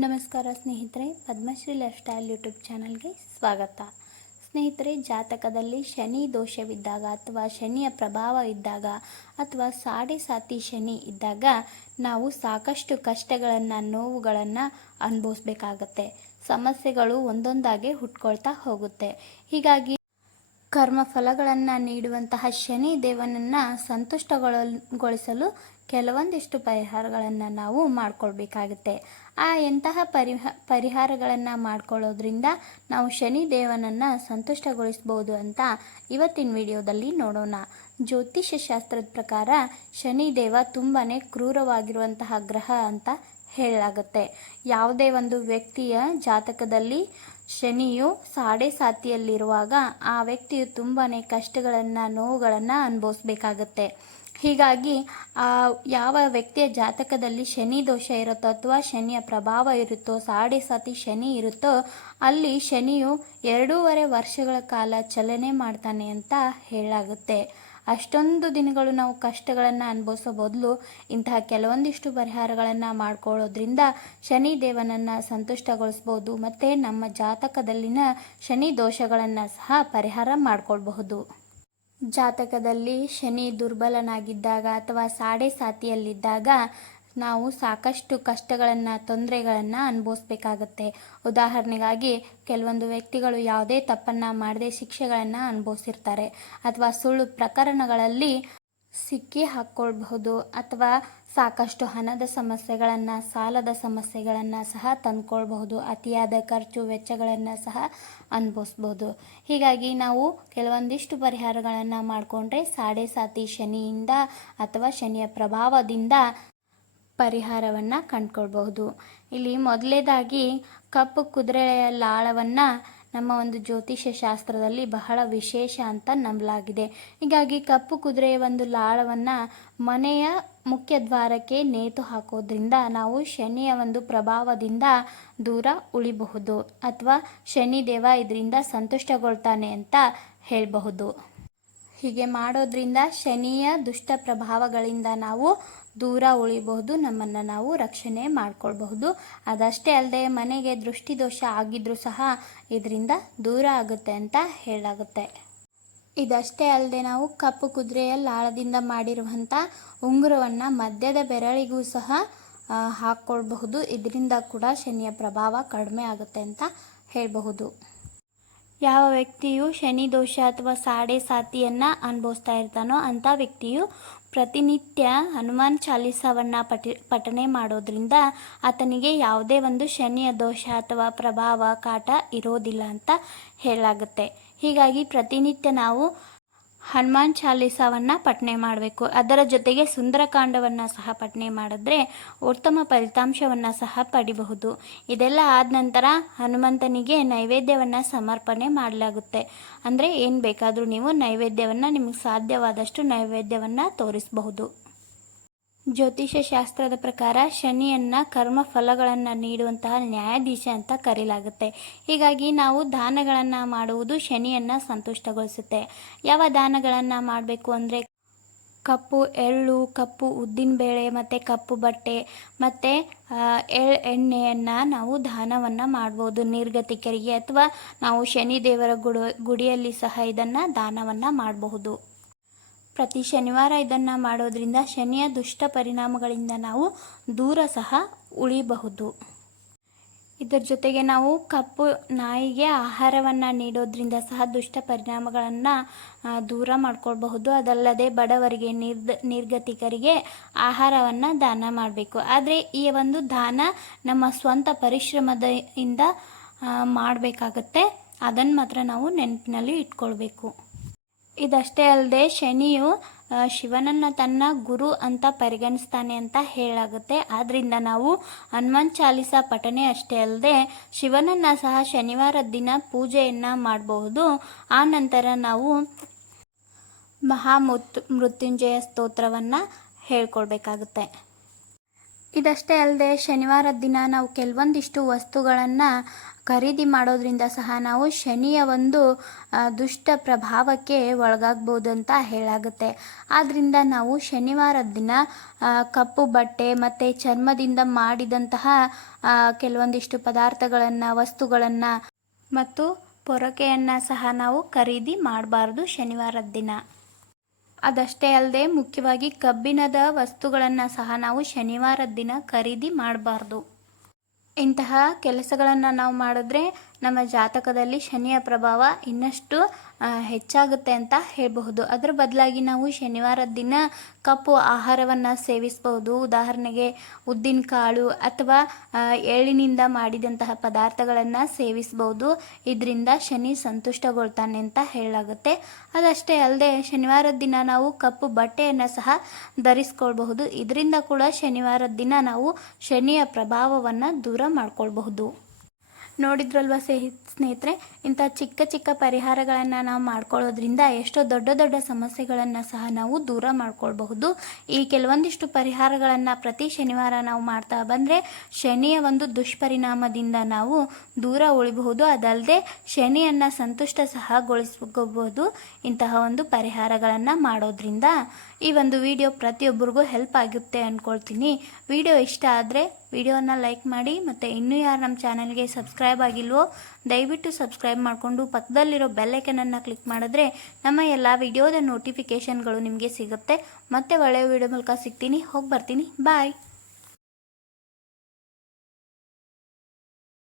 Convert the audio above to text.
ನಮಸ್ಕಾರ ಸ್ನೇಹಿತರೆ, Padmashri life style YouTube ಚಾನಲ್ಗೆ ಸ್ವಾಗತ. ಸ್ನೇಹಿತರೆ, ಜಾತಕದಲ್ಲಿ ಶನಿ ದೋಷವಿದ್ದಾಗ ಅಥವಾ ಶನಿಯ ಪ್ರಭಾವ ಇದ್ದಾಗ ಅಥವಾ ಸಾಡೆ ಸಾತಿ ಶನಿ ಇದ್ದಾಗ ನಾವು ಸಾಕಷ್ಟು ಕಷ್ಟಗಳನ್ನು, ನೋವುಗಳನ್ನು ಅನುಭವಿಸ್ಬೇಕಾಗತ್ತೆ. ಸಮಸ್ಯೆಗಳು ಒಂದೊಂದಾಗಿ ಹುಟ್ಕೊಳ್ತಾ ಹೋಗುತ್ತೆ. ಹೀಗಾಗಿ ಕರ್ಮ ಫಲಗಳನ್ನು ನೀಡುವಂತಹ ಶನಿ ದೇವನನ್ನು ಸಂತುಷ್ಟಗೊಳಿಸಲು ಕೆಲವೊಂದಿಷ್ಟು ಪರಿಹಾರಗಳನ್ನು ನಾವು ಮಾಡ್ಕೊಳ್ಬೇಕಾಗುತ್ತೆ. ಆ ಎಂತಹ ಪರಿಹ, ಪರಿಹಾರಗಳನ್ನು ಮಾಡಿಕೊಳ್ಳೋದ್ರಿಂದ ನಾವು ಶನಿ ದೇವನನ್ನು ಸಂತುಷ್ಟಗೊಳಿಸ್ಬೋದು ಅಂತ ಇವತ್ತಿನ ವಿಡಿಯೋದಲ್ಲಿ ನೋಡೋಣ. ಜ್ಯೋತಿಷ್ಯ ಶಾಸ್ತ್ರದ ಪ್ರಕಾರ ಶನಿ ದೇವ ತುಂಬಾ ಕ್ರೂರವಾಗಿರುವಂತಹ ಗ್ರಹ ಅಂತ ಹೇಳಲಾಗುತ್ತೆ. ಯಾವುದೇ ಒಂದು ವ್ಯಕ್ತಿಯ ಜಾತಕದಲ್ಲಿ ಶನಿಯು ಸಾಡೆ ಸಾತಿಯಲ್ಲಿರುವಾಗ ಆ ವ್ಯಕ್ತಿಯು ತುಂಬಾ ಕಷ್ಟಗಳನ್ನು, ನೋವುಗಳನ್ನು ಅನುಭವಿಸ್ಬೇಕಾಗತ್ತೆ. ಹೀಗಾಗಿ ಆ ಯಾವ ವ್ಯಕ್ತಿಯ ಜಾತಕದಲ್ಲಿ ಶನಿ ದೋಷ ಇರುತ್ತೋ ಅಥವಾ ಶನಿಯ ಪ್ರಭಾವ ಇರುತ್ತೋ ಸಾಡೆ ಸಾತಿ ಶನಿ ಇರುತ್ತೋ, ಅಲ್ಲಿ ಶನಿಯು ಎರಡೂವರೆ ವರ್ಷಗಳ ಕಾಲ ಚಲನೆ ಮಾಡ್ತಾನೆ ಅಂತ ಹೇಳಲಾಗುತ್ತೆ. ಅಷ್ಟೊಂದು ದಿನಗಳು ನಾವು ಕಷ್ಟಗಳನ್ನು ಅನುಭವಿಸೋ ಬದಲು ಇಂತಹ ಕೆಲವೊಂದಿಷ್ಟು ಪರಿಹಾರಗಳನ್ನು ಮಾಡ್ಕೊಳ್ಳೋದ್ರಿಂದ ಶನಿ ದೇವನನ್ನು ಸಂತುಷ್ಟಗೊಳಿಸ್ಬೋದು ಮತ್ತು ನಮ್ಮ ಜಾತಕದಲ್ಲಿನ ಶನಿ ದೋಷಗಳನ್ನು ಸಹ ಪರಿಹಾರ ಮಾಡಿಕೊಳ್ಬಹುದು. ಜಾತಕದಲ್ಲಿ ಶನಿ ದುರ್ಬಲನಾಗಿದ್ದಾಗ ಅಥವಾ ಸಾಡೆ ಸಾತಿಯಲ್ಲಿದ್ದಾಗ ನಾವು ಸಾಕಷ್ಟು ಕಷ್ಟಗಳನ್ನು, ತೊಂದರೆಗಳನ್ನು ಅನುಭವಿಸ್ಬೇಕಾಗತ್ತೆ. ಉದಾಹರಣೆಗಾಗಿ, ಕೆಲವೊಂದು ವ್ಯಕ್ತಿಗಳು ಯಾವುದೇ ತಪ್ಪನ್ನು ಮಾಡದೆ ಶಿಕ್ಷೆಗಳನ್ನು ಅನುಭವಿಸಿರ್ತಾರೆ. ಅಥವಾ ಸುಳ್ಳು ಪ್ರಕರಣಗಳಲ್ಲಿ ಸಿಕ್ಕಿ ಹಾಕ್ಕೊಳ್ಬಹುದು. ಅಥವಾ ಸಾಕಷ್ಟು ಹಣದ ಸಮಸ್ಯೆಗಳನ್ನು, ಸಾಲದ ಸಮಸ್ಯೆಗಳನ್ನು ಸಹ ತಂದ್ಕೊಳ್ಬಹುದು. ಅತಿಯಾದ ಖರ್ಚು, ವೆಚ್ಚಗಳನ್ನು ಸಹ ಅನುಭವಿಸ್ಬೋದು ಹೀಗಾಗಿ ನಾವು ಕೆಲವೊಂದಿಷ್ಟು ಪರಿಹಾರಗಳನ್ನು ಮಾಡಿಕೊಂಡ್ರೆ, ಸಾಡೆ ಸಾತಿ ಶನಿಯಿಂದ ಅಥವಾ ಶನಿಯ ಪ್ರಭಾವದಿಂದ ಪರಿಹಾರವನ್ನು ಕಂಡುಕೊಳ್ಬಹುದು. ಇಲ್ಲಿ ಮೊದಲೇದಾಗಿ ಕಪ್ಪು ಕುದುರೆಯ ಲಾಳವನ್ನು ನಮ್ಮ ಒಂದು ಜ್ಯೋತಿಷ್ಯ ಶಾಸ್ತ್ರದಲ್ಲಿ ಬಹಳ ವಿಶೇಷ ಅಂತ ನಂಬಲಾಗಿದೆ. ಹೀಗಾಗಿ ಕಪ್ಪು ಕುದುರೆಯ ಒಂದು ಲಾಳವನ್ನು ಮನೆಯ ಮುಖ್ಯ ದ್ವಾರಕ್ಕೆ ನೇತು ಹಾಕೋದ್ರಿಂದ ನಾವು ಶನಿಯ ಒಂದು ಪ್ರಭಾವದಿಂದ ದೂರ ಉಳಿಬಹುದು ಅಥವಾ ಶನಿ ದೇವ ಇದರಿಂದ ಸಂತುಷ್ಟಗೊಳ್ತಾನೆ ಅಂತ ಹೇಳಬಹುದು. ಹೀಗೆ ಮಾಡೋದ್ರಿಂದ ಶನಿಯ ದುಷ್ಟ ಪ್ರಭಾವಗಳಿಂದ ನಾವು ದೂರ ಉಳಿಬಹುದು, ನಮ್ಮನ್ನು ನಾವು ರಕ್ಷಣೆ ಮಾಡ್ಕೊಳ್ಬಹುದು. ಅದಷ್ಟೇ ಅಲ್ಲದೆ ಮನೆಗೆ ದೃಷ್ಟಿದೋಷ ಆಗಿದ್ರೂ ಸಹ ಇದರಿಂದ ದೂರ ಆಗುತ್ತೆ ಅಂತ ಹೇಳಾಗುತ್ತೆ. ಇದಷ್ಟೇ ಅಲ್ಲದೆ ನಾವು ಕಪ್ಪು ಕುದುರೆಯ ಲಾಳದಿಂದ ಮಾಡಿರುವಂಥ ಉಂಗುರವನ್ನು ಮಧ್ಯದ ಬೆರಳಿಗೂ ಸಹ ಹಾಕ್ಕೊಳ್ಬಹುದು ಇದರಿಂದ ಕೂಡ ಶನಿಯ ಪ್ರಭಾವ ಕಡಿಮೆ ಆಗುತ್ತೆ ಅಂತ ಹೇಳಬಹುದು. ಯಾವ ವ್ಯಕ್ತಿಯು ಶನಿ ದೋಷ ಅಥವಾ ಸಾಡೆ ಸಾತಿಯನ್ನು ಅನುಭವಿಸ್ತಾ ಇರ್ತಾನೋ ಅಂಥ ವ್ಯಕ್ತಿಯು ಪ್ರತಿನಿತ್ಯ ಹನುಮಾನ್ ಚಾಲೀಸವನ್ನು ಪಠಿ ಪಠನೆ ಮಾಡೋದ್ರಿಂದ ಆತನಿಗೆ ಯಾವುದೇ ಒಂದು ಶನಿಯ ದೋಷ ಅಥವಾ ಪ್ರಭಾವ, ಕಾಟ ಇರೋದಿಲ್ಲ ಅಂತ ಹೇಳಲಾಗುತ್ತೆ. ಹೀಗಾಗಿ ಪ್ರತಿನಿತ್ಯ ನಾವು ಹನುಮಾನ್ ಚಾಲೀಸವನ್ನು ಪಠನೆ ಮಾಡಬೇಕು. ಅದರ ಜೊತೆಗೆ ಸುಂದರಕಾಂಡವನ್ನು ಸಹ ಪಠನೆ ಮಾಡಿದ್ರೆ ಉತ್ತಮ ಫಲಿತಾಂಶವನ್ನು ಸಹ ಪಡಿಬಹುದು. ಇದೆಲ್ಲ ಆದ ನಂತರ ಹನುಮಂತನಿಗೆ ನೈವೇದ್ಯವನ್ನು ಸಮರ್ಪಣೆ ಮಾಡಲಾಗುತ್ತೆ. ಅಂದರೆ ಏನು ಬೇಕಾದರೂ ನೀವು ನೈವೇದ್ಯವನ್ನು, ನಿಮಗೆ ಸಾಧ್ಯವಾದಷ್ಟು ನೈವೇದ್ಯವನ್ನು ತೋರಿಸಬಹುದು. ಜ್ಯೋತಿಷ್ಯ ಶಾಸ್ತ್ರದ ಪ್ರಕಾರ ಶನಿಯನ್ನು ಕರ್ಮ ಫಲಗಳನ್ನು ನೀಡುವಂತಹ ನ್ಯಾಯಾಧೀಶ ಅಂತ ಕರೆಯಲಾಗುತ್ತೆ ಹೀಗಾಗಿ ನಾವು ದಾನಗಳನ್ನು ಮಾಡುವುದು ಶನಿಯನ್ನು ಸಂತುಷ್ಟಗೊಳಿಸುತ್ತೆ. ಯಾವ ದಾನಗಳನ್ನು ಮಾಡಬೇಕು ಅಂದರೆ ಕಪ್ಪು ಎಳ್ಳು, ಕಪ್ಪು ಉದ್ದಿನಬೇಳೆ ಮತ್ತು ಕಪ್ಪು ಬಟ್ಟೆ ಮತ್ತು ಎಳ್ ಎಣ್ಣೆಯನ್ನು ನಾವು ದಾನವನ್ನು ಮಾಡ್ಬೋದು. ನಿರ್ಗತಿಕರಿಗೆ ಅಥವಾ ನಾವು ಶನಿ ದೇವರ ಗುಡು, ಗುಡಿಯಲ್ಲಿ ಸಹ ಇದನ್ನು ದಾನವನ್ನು ಮಾಡಬಹುದು. ಪ್ರತಿ ಶನಿವಾರ ಇದನ್ನು ಮಾಡೋದ್ರಿಂದ ಶನಿಯ ದುಷ್ಟ ಪರಿಣಾಮಗಳಿಂದ ನಾವು ದೂರ ಸಹ ಉಳಿಬಹುದು. ಇದರ ಜೊತೆಗೆ ನಾವು ಕಪ್ಪು ನಾಯಿಗೆ ಆಹಾರವನ್ನು ನೀಡೋದ್ರಿಂದ ಸಹ ದುಷ್ಟ ಪರಿಣಾಮಗಳನ್ನು ದೂರ ಮಾಡ್ಕೊಳ್ಬಹುದು. ಅದಲ್ಲದೆ ಬಡವರಿಗೆ, ನಿರ್ದ, ನಿರ್ಗತಿಕರಿಗೆ ಆಹಾರವನ್ನು ದಾನ ಮಾಡಬೇಕು. ಆದರೆ ಈ ಒಂದು ದಾನ ನಮ್ಮ ಸ್ವಂತ ಪರಿಶ್ರಮದಿಂದ ಮಾಡಬೇಕಾಗತ್ತೆ. ಅದನ್ನು ಮಾತ್ರ ನಾವು ನೆನಪಿನಲ್ಲಿ ಇಟ್ಕೊಳ್ಬೇಕು. ಇದಷ್ಟೇ ಅಲ್ಲದೆ ಶನಿಯು ಶಿವನನ್ನು ತನ್ನ ಗುರು ಅಂತ ಪರಿಗಣಿಸ್ತಾನೆ ಅಂತ ಹೇಳಾಗುತ್ತೆ. ಆದ್ದರಿಂದ ನಾವು ಹನುಮಾನ್ ಚಾಲಿಸ ಪಠನೆ ಅಷ್ಟೇ ಅಲ್ಲದೆ ಶಿವನನ್ನು ಸಹ ಶನಿವಾರದ ದಿನ ಪೂಜೆಯನ್ನು ಮಾಡಬಹುದು. ಆ ನಂತರ ನಾವು ಮಹಾಮೃತ್, ಮೃತ್ಯುಂಜಯ ಸ್ತೋತ್ರವನ್ನು ಹೇಳ್ಕೊಳ್ಬೇಕಾಗುತ್ತೆ ಇದಷ್ಟೇ ಅಲ್ಲದೆ ಶನಿವಾರದ ದಿನ ನಾವು ಕೆಲವೊಂದಿಷ್ಟು ವಸ್ತುಗಳನ್ನು ಖರೀದಿ ಮಾಡೋದ್ರಿಂದ ಸಹ ನಾವು ಶನಿಯ ಒಂದು ದುಷ್ಟ ಪ್ರಭಾವಕ್ಕೆ ಒಳಗಾಗ್ಬೋದು ಅಂತ ಹೇಳಾಗುತ್ತೆ. ಆದ್ದರಿಂದ ನಾವು ಶನಿವಾರದ ದಿನ ಕಪ್ಪು ಬಟ್ಟೆ ಮತ್ತು ಚರ್ಮದಿಂದ ಮಾಡಿದಂತಹ ಕೆಲವೊಂದಿಷ್ಟು ಪದಾರ್ಥಗಳನ್ನು, ವಸ್ತುಗಳನ್ನು ಮತ್ತು ಪೊರಕೆಯನ್ನು ಸಹ ನಾವು ಖರೀದಿ ಮಾಡಬಾರ್ದು ಶನಿವಾರದ ದಿನ. ಅದಷ್ಟೇ ಅಲ್ಲದೆ ಮುಖ್ಯವಾಗಿ ಕಬ್ಬಿಣದ ವಸ್ತುಗಳನ್ನು ಸಹ ನಾವು ಶನಿವಾರದ ದಿನ ಖರೀದಿ ಮಾಡಬಾರ್ದು. ಇಂತಹ ಕೆಲಸಗಳನ್ನು ನಾವು ಮಾಡಿದ್ರೆ ನಮ್ಮ ಜಾತಕದಲ್ಲಿ ಶನಿಯ ಪ್ರಭಾವ ಇನ್ನಷ್ಟು ಹೆಚ್ಚಾಗುತ್ತೆ ಅಂತ ಹೇಳಬಹುದು. ಅದರ ಬದಲಾಗಿ ನಾವು ಶನಿವಾರದ ದಿನ ಕಪ್ಪು ಆಹಾರವನ್ನು ಸೇವಿಸಬಹುದು. ಉದಾಹರಣೆಗೆ ಉದ್ದಿನ ಕಾಳು ಅಥವಾ ಎಳ್ಳಿನಿಂದ ಮಾಡಿದಂತಹ ಪದಾರ್ಥಗಳನ್ನು ಸೇವಿಸಬಹುದು. ಇದರಿಂದ ಶನಿ ಸಂತುಷ್ಟಗೊಳ್ತಾನೆ ಅಂತ ಹೇಳಲಾಗುತ್ತೆ. ಅದಷ್ಟೇ ಅಲ್ಲದೆ ಶನಿವಾರದ ದಿನ ನಾವು ಕಪ್ಪು ಬಟ್ಟೆಯನ್ನು ಸಹ ಧರಿಸ್ಕೊಳ್ಬಹುದು. ಇದರಿಂದ ಕೂಡ ಶನಿವಾರದ ದಿನ ನಾವು ಶನಿಯ ಪ್ರಭಾವವನ್ನು ದೂರ ಮಾಡ್ಕೊಳ್ಬಹುದು. ನೋಡಿದ್ರಲ್ವ ಸ್ನೇಹಿ, ಸ್ನೇಹಿತರೆ? ಇಂಥ ಚಿಕ್ಕ ಚಿಕ್ಕ ಪರಿಹಾರಗಳನ್ನು ನಾವು ಮಾಡ್ಕೊಳ್ಳೋದ್ರಿಂದ ಎಷ್ಟೋ ದೊಡ್ಡ ದೊಡ್ಡ ಸಮಸ್ಯೆಗಳನ್ನು ಸಹ ನಾವು ದೂರ ಮಾಡ್ಕೊಳ್ಬಹುದು. ಈ ಕೆಲವೊಂದಿಷ್ಟು ಪರಿಹಾರಗಳನ್ನು ಪ್ರತಿ ಶನಿವಾರ ನಾವು ಮಾಡ್ತಾ ಬಂದರೆ ಶನಿಯ ಒಂದು ದುಷ್ಪರಿಣಾಮದಿಂದ ನಾವು ದೂರ ಉಳಿಬಹುದು. ಅದಲ್ಲದೆ ಶನಿಯನ್ನು ಸಂತುಷ್ಟ ಸಹ ಗೊಳಿಸ್ಕೋಬಹುದು ಇಂತಹ ಒಂದು ಪರಿಹಾರಗಳನ್ನು ಮಾಡೋದ್ರಿಂದ. ಈ ಒಂದು ವಿಡಿಯೋ ಪ್ರತಿಯೊಬ್ಬರಿಗೂ ಹೆಲ್ಪ್ ಆಗುತ್ತೆ ಅಂದ್ಕೊಳ್ತೀನಿ ವಿಡಿಯೋ ಇಷ್ಟ ಆದರೆ ವಿಡಿಯೋನ ಲೈಕ್ ಮಾಡಿ ಮತ್ತು ಇನ್ನೂ ಯಾರು ನಮ್ಮ ಚಾನಲ್ಗೆ ಸಬ್ಸ್ಕ್ರೈಬ್ ಆಗಿಲ್ವೋ, ದಯವಿಟ್ಟು ಸಬ್ಸ್ಕ್ರೈಬ್ ಮಾಡಿಕೊಂಡು ಪಕ್ಕದಲ್ಲಿರೋ ಬೆಲ್ಲೈಕನನ್ನು ಕ್ಲಿಕ್ ಮಾಡಿದ್ರೆ ನಮ್ಮ ಎಲ್ಲ ವಿಡಿಯೋದ ನೋಟಿಫಿಕೇಷನ್ಗಳು ನಿಮಗೆ ಸಿಗುತ್ತೆ. ಮತ್ತೆ ಒಳ್ಳೆಯ ವಿಡಿಯೋ ಮೂಲಕ ಸಿಗ್ತೀನಿ. ಹೋಗಿ ಬರ್ತೀನಿ. ಬಾಯ್